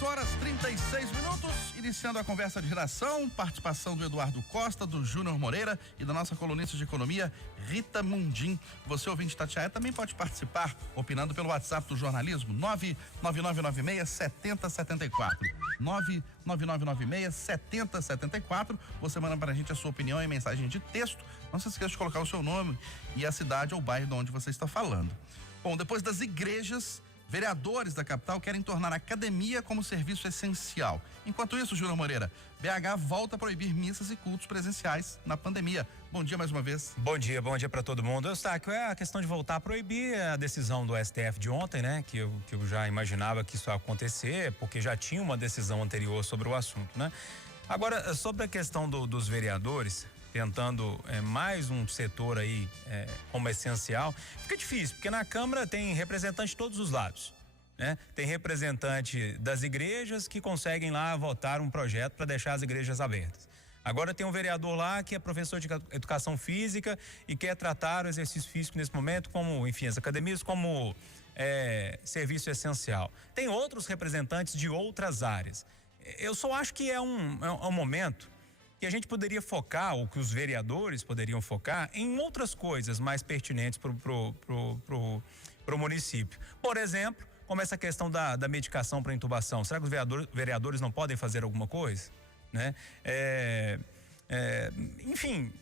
8h36, iniciando a conversa de redação, participação do Eduardo Costa, do Júnior Moreira e da nossa colunista de economia, Rita Mundim. Você, ouvinte Tatiaia, também pode participar, opinando pelo WhatsApp do jornalismo, 99996-7074. 99996-7074. Você manda pra gente a sua opinião em mensagem de texto. Não se esqueça de colocar o seu nome e a cidade ou bairro de onde você está falando. Bom, depois das igrejas, vereadores da capital querem tornar a academia como serviço essencial. Enquanto isso, Júnior Moreira, BH volta a proibir missas e cultos presenciais na pandemia. Bom dia mais uma vez. Bom dia para todo mundo. Eustáquio, é a questão de voltar a proibir a decisão do STF de ontem, né? Que eu já imaginava que isso ia acontecer, porque já tinha uma decisão anterior sobre o assunto, né? Agora, sobre a questão dos vereadores, tentando mais um setor aí como essencial, fica difícil, porque na Câmara tem representante de todos os lados, né? Tem representante das igrejas que conseguem lá votar um projeto para deixar as igrejas abertas. Agora tem um vereador lá que é professor de educação física e quer tratar o exercício físico nesse momento como, enfim, as academias como serviço essencial. Tem outros representantes de outras áreas. Eu só acho que é um momento que a gente poderia focar, ou que os vereadores poderiam focar, em outras coisas mais pertinentes pro município. Por exemplo, como essa questão da medicação para intubação. Será que os vereadores não podem fazer alguma coisa? Né? Enfim,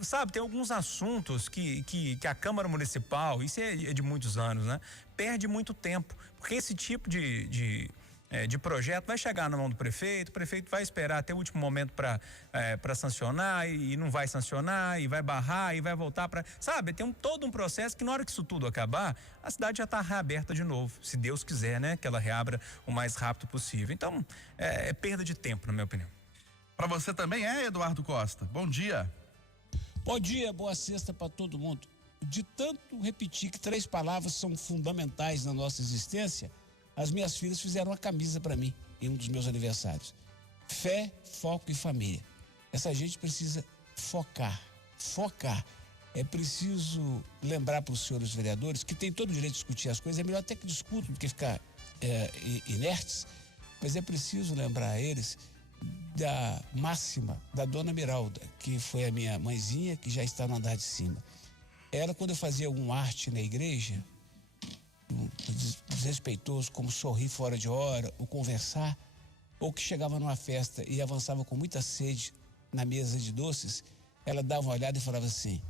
sabe, tem alguns assuntos que a Câmara Municipal, isso é de muitos anos, né? Perde muito tempo, porque esse tipo de projeto vai chegar na mão do prefeito, o prefeito vai esperar até o último momento para sancionar e não vai sancionar, e vai barrar e vai voltar para, sabe, tem todo um processo que na hora que isso tudo acabar, a cidade já está reaberta de novo, se Deus quiser, né, que ela reabra o mais rápido possível. Então, é perda de tempo, na minha opinião. Para você também Eduardo Costa. Bom dia. Bom dia, boa sexta para todo mundo. De tanto repetir que 3 palavras são fundamentais na nossa existência, as minhas filhas fizeram uma camisa para mim em um dos meus aniversários. Fé, foco e família. Essa gente precisa focar. É preciso lembrar para os senhores vereadores que tem todo o direito de discutir as coisas. É melhor até que discutam do que ficar inertes. Mas é preciso lembrar a eles da máxima da dona Miralda, que foi a minha mãezinha, que já está no andar de cima. Ela, quando eu fazia alguma arte na igreja, desrespeitoso, como sorrir fora de hora, ou conversar, ou que chegava numa festa e avançava com muita sede na mesa de doces, ela dava uma olhada e falava assim: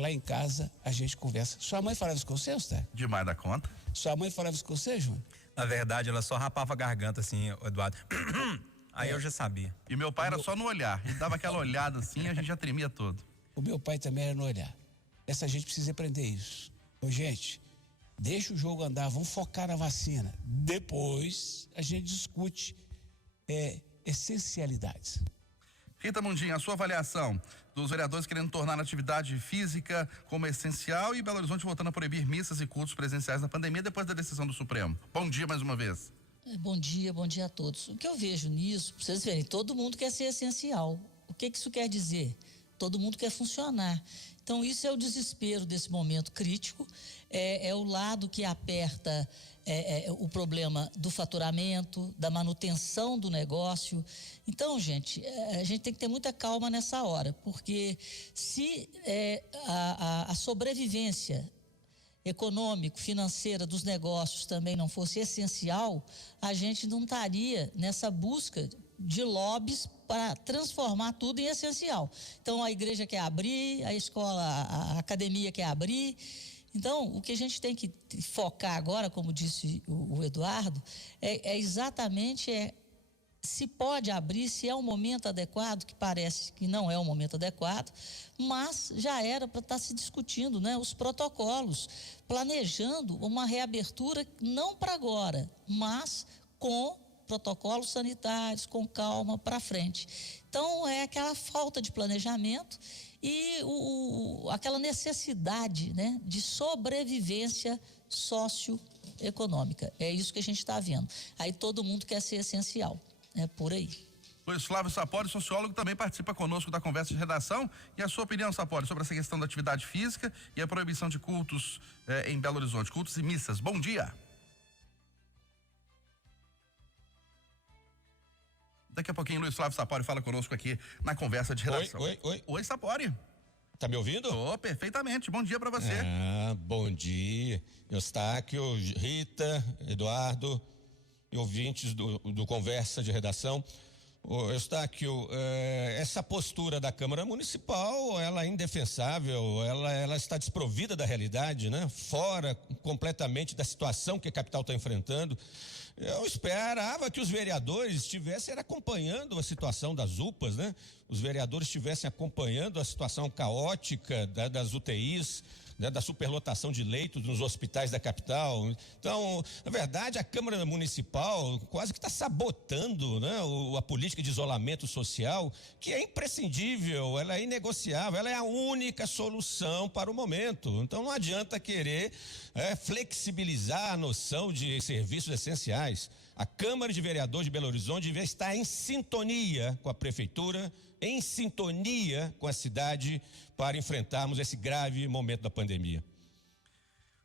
lá em casa a gente conversa. Sua mãe falava isso com você, tá? Demais da conta. Sua mãe falava isso com você, Júnior? Na verdade, ela só rapava a garganta assim, Eduardo. Aí eu já sabia. E meu pai era só no olhar, ele dava aquela olhada assim, a gente já tremia todo. O meu pai também era no olhar. Essa gente precisa aprender isso. Ô, gente, deixa o jogo andar, vamos focar na vacina. Depois a gente discute essencialidades. Rita Mundim, a sua avaliação dos vereadores querendo tornar a atividade física como essencial e Belo Horizonte voltando a proibir missas e cultos presenciais na pandemia depois da decisão do Supremo. Bom dia mais uma vez. Bom dia a todos. O que eu vejo nisso, pra vocês verem, todo mundo quer ser essencial. O que isso quer dizer? Todo mundo quer funcionar. Então, isso é o desespero desse momento crítico, é o lado que aperta o problema do faturamento, da manutenção do negócio. Então, gente, a gente tem que ter muita calma nessa hora, porque se a sobrevivência econômico-financeira dos negócios também não fosse essencial, a gente não estaria nessa busca de lobbies para transformar tudo em essencial. Então a igreja quer abrir, a escola, a academia quer abrir. Então o que a gente tem que focar agora, como disse o Eduardo, é exatamente se pode abrir, se é um momento adequado, que parece que não é um momento adequado, mas já era para estar se discutindo, né, os protocolos, planejando uma reabertura não para agora, mas com protocolos sanitários, com calma para frente. Então é aquela falta de planejamento e aquela necessidade, né, de sobrevivência socioeconômica. É isso que a gente está vendo. Aí todo mundo quer ser essencial. É por aí. Luiz Flávio Sapori, sociólogo, também participa conosco da conversa de redação. E a sua opinião, Sapori, sobre essa questão da atividade física e a proibição de cultos em Belo Horizonte, cultos e missas. Bom dia. Daqui a pouquinho, Luiz Flávio Sapori fala conosco aqui na conversa de redação. Oi, Sapori. Tá me ouvindo? Tô, perfeitamente. Bom dia pra você. Bom dia. Eustáquio, Rita, Eduardo e ouvintes do Conversa de Redação. Eustáquio, essa postura da Câmara Municipal, ela é indefensável, ela está desprovida da realidade, né? Fora completamente da situação que a capital está enfrentando. Eu esperava que os vereadores estivessem acompanhando a situação das UPAs, né? Os vereadores estivessem acompanhando a situação caótica das UTIs, né, da superlotação de leitos nos hospitais da capital. Então, na verdade, a Câmara Municipal quase que está sabotando, né, a política de isolamento social, que é imprescindível, ela é inegociável, ela é a única solução para o momento. Então, não adianta querer flexibilizar a noção de serviços essenciais. A Câmara de Vereadores de Belo Horizonte devia estar em sintonia com a Prefeitura, em sintonia com a cidade, para enfrentarmos esse grave momento da pandemia.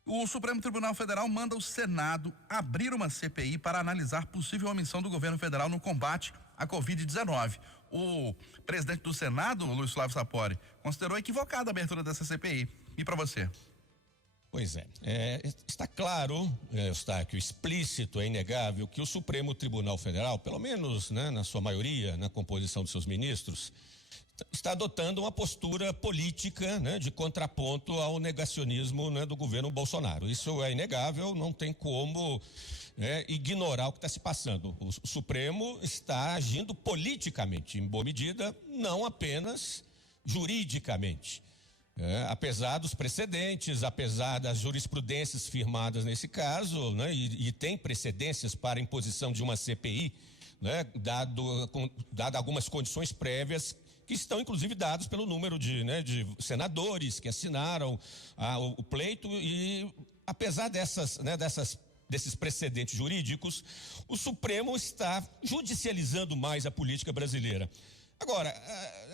O Supremo Tribunal Federal manda o Senado abrir uma CPI para analisar possível omissão do governo federal no combate à Covid-19. O presidente do Senado, Luiz Flávio Sapori, considerou equivocada a abertura dessa CPI. E para você? Pois está claro, Eustáquio, explícito, é inegável que o Supremo Tribunal Federal, pelo menos, né, na sua maioria, na composição dos seus ministros, está adotando uma postura política, né, de contraponto ao negacionismo, né, do governo Bolsonaro. Isso é inegável, não tem como ignorar o que está se passando. O Supremo está agindo politicamente, em boa medida, não apenas juridicamente. Apesar dos precedentes, apesar das jurisprudências firmadas nesse caso, né, e tem precedências para a imposição de uma CPI, né, dado algumas condições prévias que estão inclusive dados pelo número de senadores que assinaram o pleito, e apesar desses precedentes jurídicos, o Supremo está judicializando mais a política brasileira. Agora,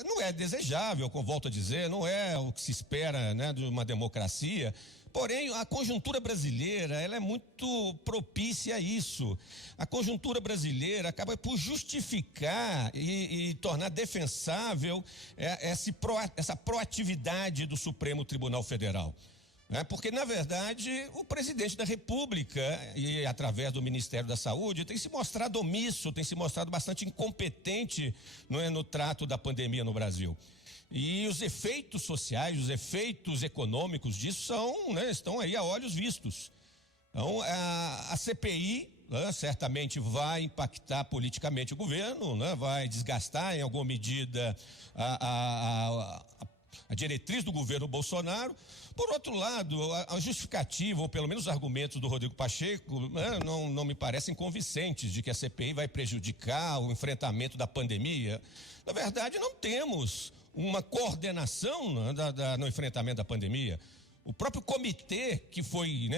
não é desejável, como volto a dizer, não é o que se espera, né, de uma democracia. Porém, a conjuntura brasileira, ela é muito propícia a isso. A conjuntura brasileira acaba por justificar e tornar defensável essa proatividade do Supremo Tribunal Federal. Porque, na verdade, o presidente da República, e através do Ministério da Saúde, tem se mostrado omisso, tem se mostrado bastante incompetente no trato da pandemia no Brasil. E os efeitos sociais, os efeitos econômicos disso estão aí a olhos vistos. Então, a CPI certamente vai impactar politicamente o governo, né? Vai desgastar em alguma medida a diretriz do governo Bolsonaro. Por outro lado, a justificativa, ou pelo menos os argumentos do Rodrigo Pacheco, não me parecem convincentes de que a CPI vai prejudicar o enfrentamento da pandemia. Na verdade, não temos uma coordenação no enfrentamento da pandemia. O próprio comitê que foi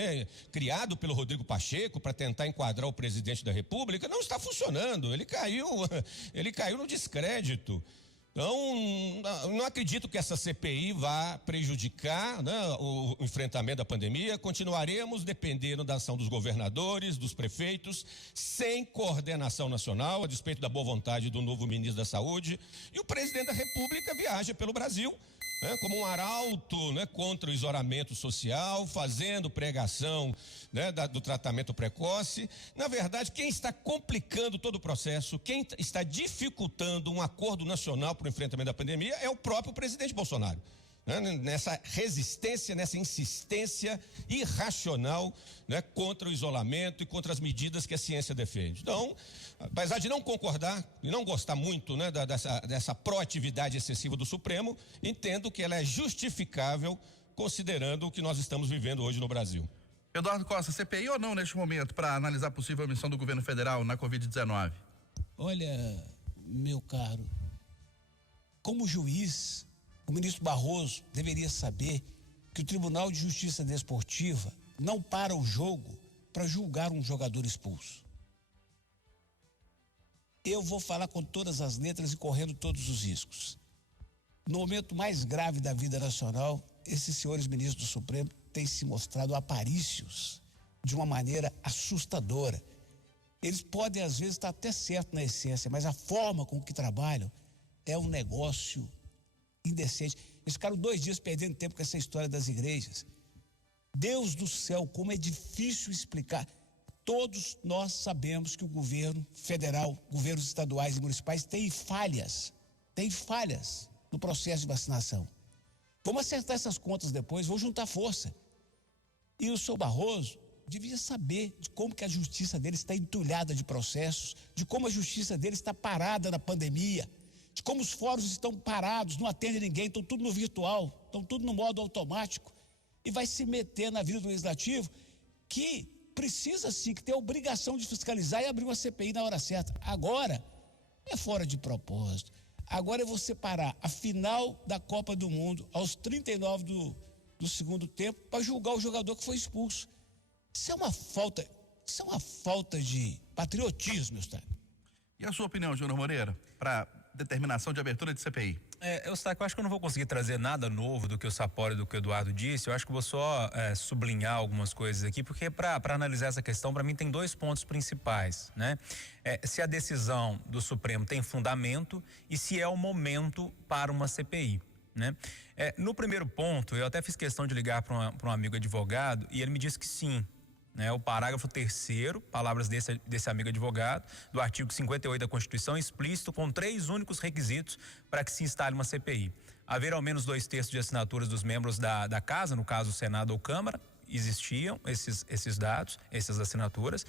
criado pelo Rodrigo Pacheco para tentar enquadrar o presidente da República não está funcionando. Ele caiu no descrédito. Então, não acredito que essa CPI vá prejudicar, né, o enfrentamento da pandemia. Continuaremos dependendo da ação dos governadores, dos prefeitos, sem coordenação nacional, a despeito da boa vontade do novo ministro da Saúde. E o presidente da República viaja pelo Brasil, né, como um arauto, né, contra o isolamento social, fazendo pregação, né, do tratamento precoce. Na verdade, quem está complicando todo o processo, quem está dificultando um acordo nacional para o enfrentamento da pandemia é o próprio presidente Bolsonaro, né, nessa resistência, nessa insistência irracional, né, contra o isolamento e contra as medidas que a ciência defende. Então, apesar de não concordar e não gostar muito, né, dessa proatividade excessiva do Supremo, entendo que ela é justificável considerando o que nós estamos vivendo hoje no Brasil. Eduardo Costa, CPI ou não neste momento para analisar a possível omissão do governo federal na Covid-19? Olha, meu caro, como juiz, o ministro Barroso deveria saber que o Tribunal de Justiça Desportiva não para o jogo para julgar um jogador expulso. Eu vou falar com todas as letras e correndo todos os riscos. No momento mais grave da vida nacional, esses senhores ministros do Supremo têm se mostrado aparícios de uma maneira assustadora. Eles podem, às vezes, estar até certo na essência, mas a forma com que trabalham é um negócio indecente. Eles ficaram 2 dias perdendo tempo com essa história das igrejas. Deus do céu, como é difícil explicar. Todos nós sabemos que o governo federal, governos estaduais e municipais têm falhas no processo de vacinação. Vamos acertar essas contas depois, vou juntar força. E o senhor Barroso devia saber de como que a justiça dele está entulhada de processos, de como a justiça dele está parada na pandemia, de como os fóruns estão parados, não atendem ninguém, estão tudo no virtual, estão tudo no modo automático, e vai se meter na vida do legislativo, que precisa sim, que tem a obrigação de fiscalizar e abrir uma CPI na hora certa. Agora é fora de propósito. Agora é você parar a final da Copa do Mundo aos 39 do segundo tempo para julgar o jogador que foi expulso. Isso é uma falta de patriotismo, Eustáquio. E a sua opinião, Júnior Moreira, para determinação de abertura de CPI? Eustáquio, eu acho que eu não vou conseguir trazer nada novo do que o Sapori e do que o Eduardo disse. Eu acho que vou só sublinhar algumas coisas aqui, porque para analisar essa questão, para mim tem 2 pontos principais, né? Se a decisão do Supremo tem fundamento e se é o momento para uma CPI, né? No primeiro ponto, eu até fiz questão de ligar para um amigo advogado e ele me disse que sim. O parágrafo 3º, palavras desse amigo advogado, do artigo 58 da Constituição, explícito com 3 únicos requisitos para que se instale uma CPI. Haver ao menos 2/3 de assinaturas dos membros da casa, no caso Senado ou Câmara, existiam esses dados, essas assinaturas,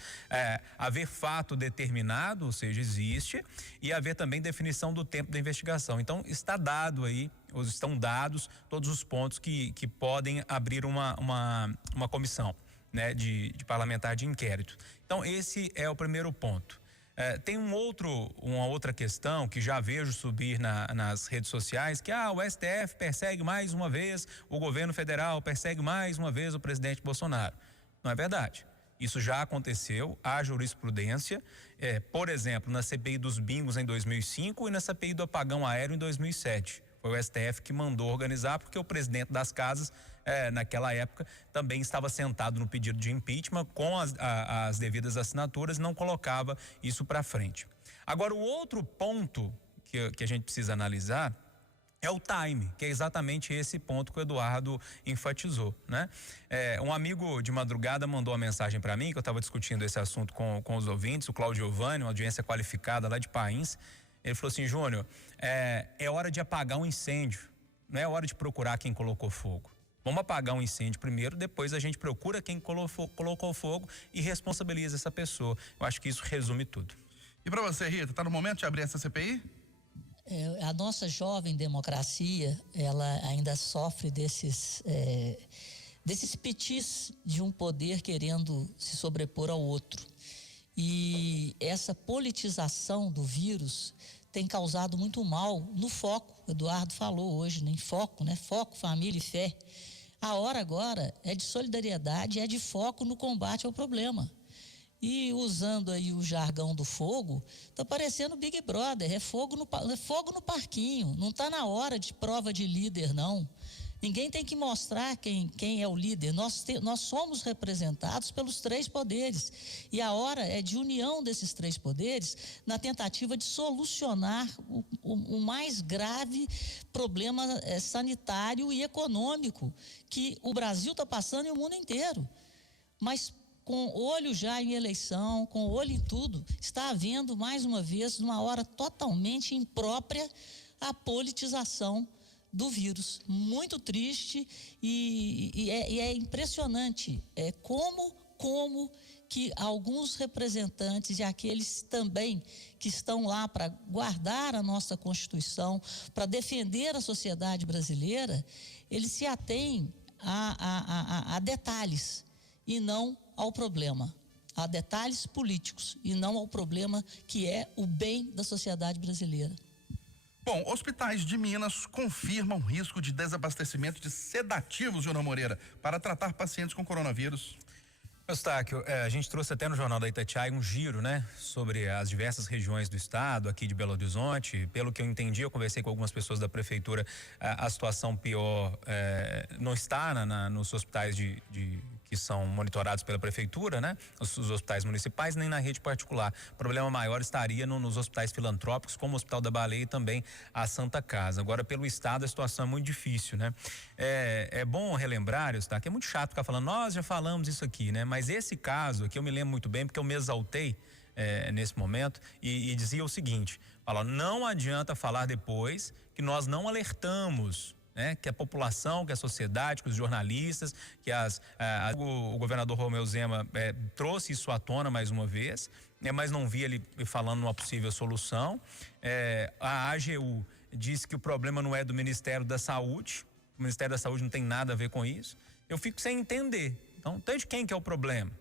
haver fato determinado, ou seja, existe, e haver também definição do tempo da investigação. Então, está dado aí, ou estão dados todos os pontos que podem abrir uma comissão, né, de parlamentar de inquérito. Então, esse é o primeiro ponto. Tem uma outra questão que já vejo subir nas redes sociais, que o STF persegue mais uma vez o governo federal, persegue mais uma vez o presidente Bolsonaro. Não é verdade. Isso já aconteceu, há jurisprudência, por exemplo, na CPI dos bingos em 2005 e na CPI do apagão aéreo em 2007. Foi o STF que mandou organizar, porque o presidente das casas, naquela época, também estava sentado no pedido de impeachment com as devidas assinaturas e não colocava isso para frente. Agora, o outro ponto que a gente precisa analisar é o time, que é exatamente esse ponto que o Eduardo enfatizou, né? Um amigo de madrugada mandou uma mensagem para mim, que eu estava discutindo esse assunto com os ouvintes, o Cláudio Giovanni, uma audiência qualificada lá de Pains. Ele falou assim: Júnior, é hora de apagar um incêndio, não é hora de procurar quem colocou fogo. Vamos apagar um incêndio primeiro, depois a gente procura quem colocou fogo e responsabiliza essa pessoa. Eu acho que isso resume tudo. E para você, Rita, está no momento de abrir essa CPI? A nossa jovem democracia, ela ainda sofre desses petis de um poder querendo se sobrepor ao outro. E essa politização do vírus tem causado muito mal no foco. O Eduardo falou hoje, em foco, né? Foco, família e fé. A hora agora é de solidariedade, é de foco no combate ao problema. E usando aí o jargão do fogo, tá parecendo Big Brother, é fogo no parquinho, não tá na hora de prova de líder, não. Ninguém tem que mostrar quem é o líder. Nós somos representados pelos 3 poderes. E a hora é de união desses 3 poderes na tentativa de solucionar o mais grave problema sanitário e econômico que o Brasil está passando e o mundo inteiro. Mas com olho já em eleição, com olho em tudo, está havendo, mais uma vez, numa hora totalmente imprópria, a politização do vírus. Muito triste e é impressionante como que alguns representantes e aqueles também que estão lá para guardar a nossa Constituição, para defender a sociedade brasileira, eles se atêm a detalhes e não ao problema, a detalhes políticos e não ao problema que é o bem da sociedade brasileira. Bom, hospitais de Minas confirmam risco de desabastecimento de sedativos, Júnior Moreira, para tratar pacientes com coronavírus. Eustáquio, a gente trouxe até no Jornal da Itatiaia um giro, né, sobre as diversas regiões do estado, aqui de Belo Horizonte. Pelo que eu entendi, eu conversei com algumas pessoas da prefeitura, a situação pior não está nos hospitais que são monitorados pela prefeitura, né? Os hospitais municipais, nem na rede particular. O problema maior estaria nos hospitais filantrópicos, como o Hospital da Baleia e também a Santa Casa. Agora, pelo Estado, a situação é muito difícil, né? É bom relembrar, tá? Que é muito chato ficar falando, nós já falamos isso aqui, né? Mas esse caso aqui eu me lembro muito bem, porque eu me exaltei nesse momento e dizia o seguinte, não adianta falar depois que nós não alertamos, né, que a população, que a sociedade, que os jornalistas, que o governador Romeu Zema trouxe isso à tona mais uma vez, mas não vi ele falando numa possível solução. A AGU diz que o problema não é do Ministério da Saúde, o Ministério da Saúde não tem nada a ver com isso. Eu fico sem entender. Então, de quem que é o problema,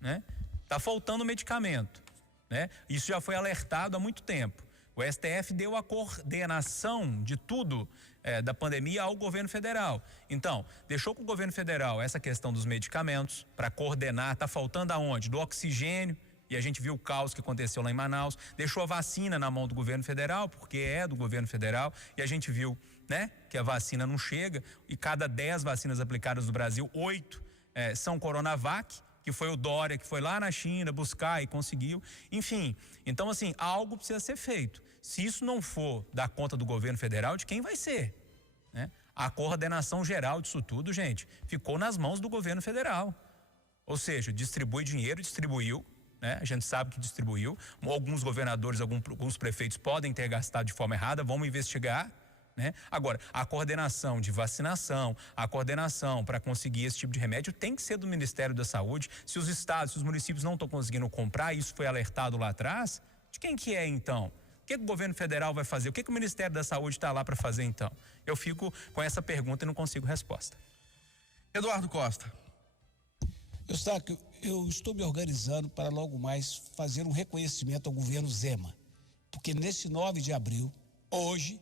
né? Tá faltando medicamento, né? Isso já foi alertado há muito tempo. O STF deu a coordenação de tudo da pandemia ao governo federal. Então, deixou com o governo federal essa questão dos medicamentos para coordenar. Tá faltando aonde? Do oxigênio, e a gente viu o caos que aconteceu lá em Manaus. Deixou a vacina na mão do governo federal, porque é do governo federal, e a gente viu, né, que a vacina não chega, e cada 10 vacinas aplicadas no Brasil, 8 são Coronavac, que foi o Dória, que foi lá na China buscar e conseguiu. Enfim, então assim, algo precisa ser feito. Se isso não for dar conta do governo federal, de quem vai ser, né? A coordenação geral disso tudo, gente, ficou nas mãos do governo federal. Ou seja, distribui dinheiro, distribuiu, né? A gente sabe que distribuiu. Alguns governadores, alguns prefeitos podem ter gastado de forma errada, vamos investigar, né? Agora, a coordenação de vacinação, a coordenação para conseguir esse tipo de remédio tem que ser do Ministério da Saúde. Se os estados, se os municípios não estão conseguindo comprar, isso foi alertado lá atrás, de quem que é então? O que o governo federal vai fazer? O que o Ministério da Saúde está lá para fazer então? Eu fico com essa pergunta e não consigo resposta. Eduardo Costa. Eustáquio, eu estou me organizando para logo mais fazer um reconhecimento ao governo Zema, porque nesse 9 de abril, hoje,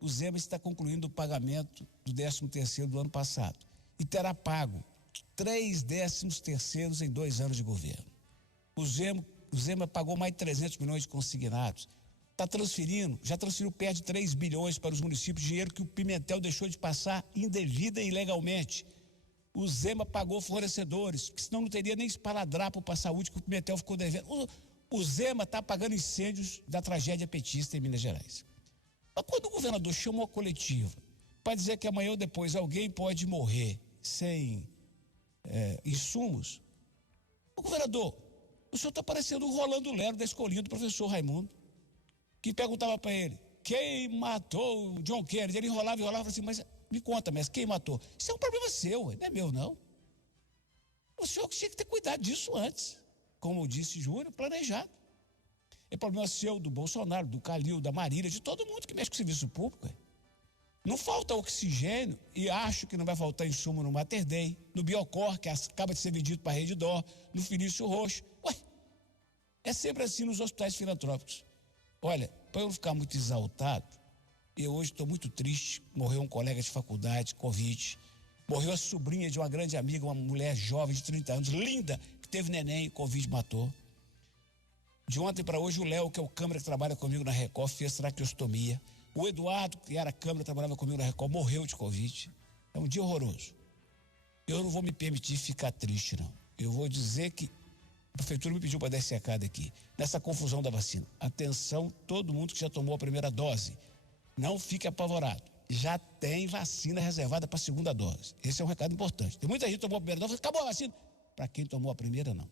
o Zema está concluindo o pagamento do 13º do ano passado e terá pago 3 13º em 2 anos de governo. O Zema pagou mais de 300 milhões de consignados, está transferindo, já transferiu perto de 3 bilhões para os municípios, dinheiro que o Pimentel deixou de passar indevida e ilegalmente. O Zema pagou fornecedores, porque senão não teria nem esparadrapo para a saúde que o Pimentel ficou devendo. O Zema está pagando incêndios da tragédia petista em Minas Gerais. Mas quando o governador chamou a coletiva para dizer que amanhã ou depois alguém pode morrer sem insumos, o governador, o senhor está parecendo o Rolando Lero da escolinha do professor Raimundo, que perguntava para ele, quem matou o John Kennedy? Ele enrolava e falava assim, mas me conta, mestre, quem matou? Isso é um problema seu, não é meu, não. O senhor tinha que ter cuidado disso antes, como disse Júnior, planejado. É problema seu, do Bolsonaro, do Calil, da Marília, de todo mundo que mexe com o serviço público. Não falta oxigênio e acho que não vai faltar insumo no Mater Dei, no Biocor, que acaba de ser vendido para a Rede Dó, no Felício Roxo. Ué, é sempre assim nos hospitais filantrópicos. Olha, para eu não ficar muito exaltado, eu hoje estou muito triste, morreu um colega de faculdade, Covid, morreu a sobrinha de uma grande amiga, uma mulher jovem de 30 anos, linda, que teve neném e Covid matou. De ontem para hoje, o Léo, que é o câmera que trabalha comigo na Record, fez traqueostomia. O Eduardo, que era câmera, trabalhava comigo na Record, morreu de Covid. É um dia horroroso. Eu não vou me permitir ficar triste, não. Eu vou dizer que a prefeitura me pediu para dar esse recado aqui, nessa confusão da vacina. Atenção, todo mundo que já tomou a primeira dose, não fique apavorado. Já tem vacina reservada para a segunda dose. Esse é um recado importante. Tem muita gente que tomou a primeira dose, acabou a vacina. Para quem tomou a primeira, não.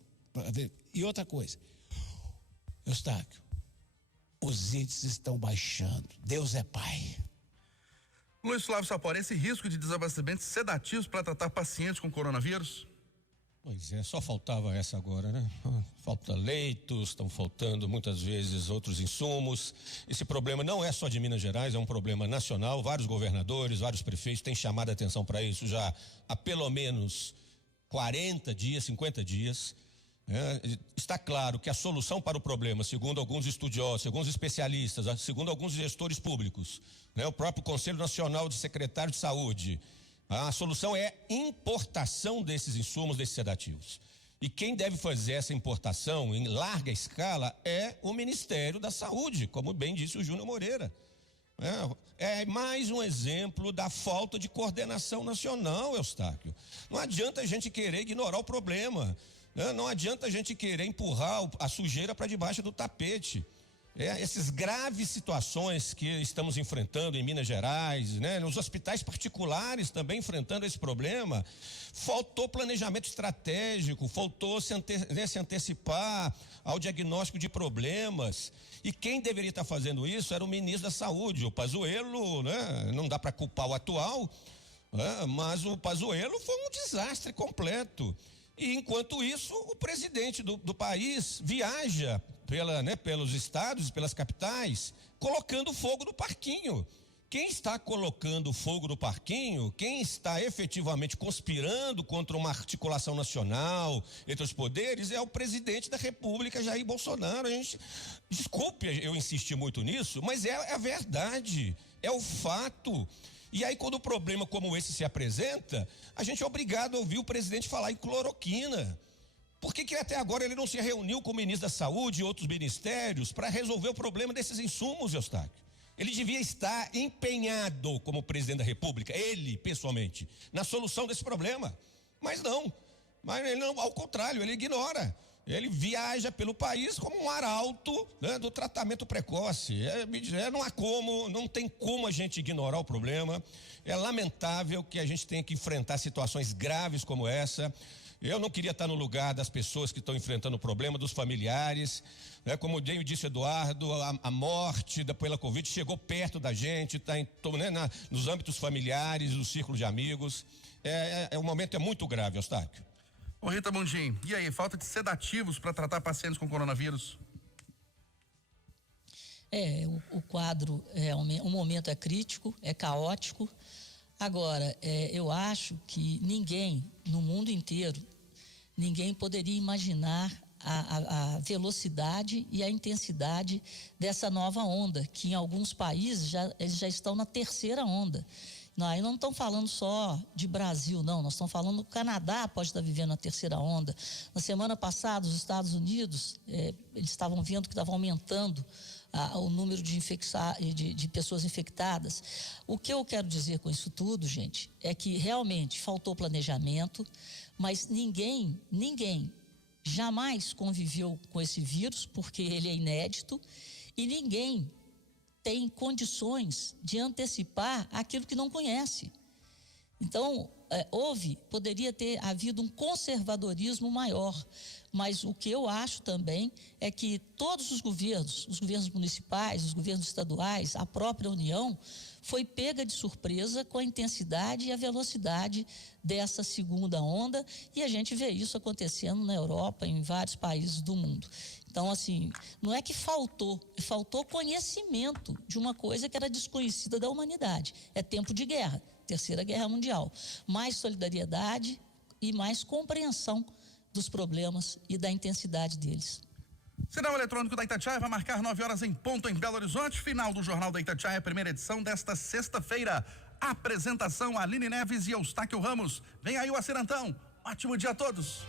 E outra coisa, Eustáquio, os índices estão baixando. Deus é Pai. Luiz Flávio Sapori, esse risco de desabastecimento sedativos para tratar pacientes com coronavírus? Pois é, só faltava essa agora, né? Falta leitos, estão faltando muitas vezes outros insumos. Esse problema não é só de Minas Gerais, é um problema nacional. Vários governadores, vários prefeitos têm chamado a atenção para isso já há pelo menos 40 dias, 50 dias. Está claro que a solução para o problema, segundo alguns estudiosos, segundo os especialistas, segundo alguns gestores públicos, o próprio Conselho Nacional de Secretários de Saúde, a solução é importação desses insumos, desses sedativos. E quem deve fazer essa importação em larga escala é o Ministério da Saúde, como bem disse o Júnior Moreira. É mais um exemplo da falta de coordenação nacional, Eustáquio. Não adianta a gente querer ignorar o problema, né? Não adianta a gente querer empurrar a sujeira para debaixo do tapete. Essas graves situações que estamos enfrentando em Minas Gerais, né? Nos hospitais particulares também enfrentando esse problema, faltou planejamento estratégico, faltou se antecipar ao diagnóstico de problemas. E quem deveria estar fazendo isso era o ministro da Saúde, o Pazuello, né? Não dá para culpar o atual, né? Mas o Pazuello foi um desastre completo. E enquanto isso, o presidente do país viaja pelos estados, pelas capitais, colocando fogo no parquinho. Quem está colocando fogo no parquinho, quem está efetivamente conspirando contra uma articulação nacional entre os poderes é o presidente da República, Jair Bolsonaro. Desculpe eu insistir muito nisso, mas é a verdade, é o fato. E aí, quando um problema como esse se apresenta, a gente é obrigado a ouvir o presidente falar em cloroquina. Por que até agora ele não se reuniu com o ministro da Saúde e outros ministérios para resolver o problema desses insumos, Eustáquio? Ele devia estar empenhado como presidente da República, ele pessoalmente, na solução desse problema. Mas ele não, ao contrário, ele ignora. Ele viaja pelo país como um arauto, né, do tratamento precoce. Não tem como a gente ignorar o problema. É lamentável que a gente tenha que enfrentar situações graves como essa. Eu não queria estar no lugar das pessoas que estão enfrentando o problema, dos familiares, né? Como disse Eduardo, a morte pela Covid chegou perto da gente, está nos âmbitos familiares, no círculo de amigos. O momento é muito grave, Eustáquio. Ô Rita Mundim, e aí, falta de sedativos para tratar pacientes com coronavírus? O quadro, o momento é crítico, é caótico. Agora, eu acho que ninguém, no mundo inteiro, ninguém poderia imaginar a velocidade e a intensidade dessa nova onda, que em alguns países eles já estão na terceira onda. Aí não estão falando só de Brasil, não. Nós estamos falando do Canadá, pode estar vivendo a terceira onda. Na semana passada, os Estados Unidos, eles estavam vendo que estava aumentando o número de pessoas infectadas. O que eu quero dizer com isso tudo, gente, é que realmente faltou planejamento, mas ninguém jamais conviveu com esse vírus, porque ele é inédito, e ninguém tem condições de antecipar aquilo que não conhece. Então, poderia ter havido um conservadorismo maior, mas o que eu acho também é que todos os governos municipais, os governos estaduais, a própria União, foi pega de surpresa com a intensidade e a velocidade dessa segunda onda, e a gente vê isso acontecendo na Europa, em vários países do mundo. Então, assim, não é que faltou conhecimento de uma coisa que era desconhecida da humanidade. É tempo de guerra, Terceira Guerra Mundial. Mais solidariedade e mais compreensão dos problemas e da intensidade deles. Sinal eletrônico da Itatiaia vai marcar 9h em ponto em Belo Horizonte. Final do Jornal da Itatiaia, primeira edição desta sexta-feira. Apresentação Aline Neves e Eustáquio Ramos. Vem aí o Acirantão. Ótimo dia a todos.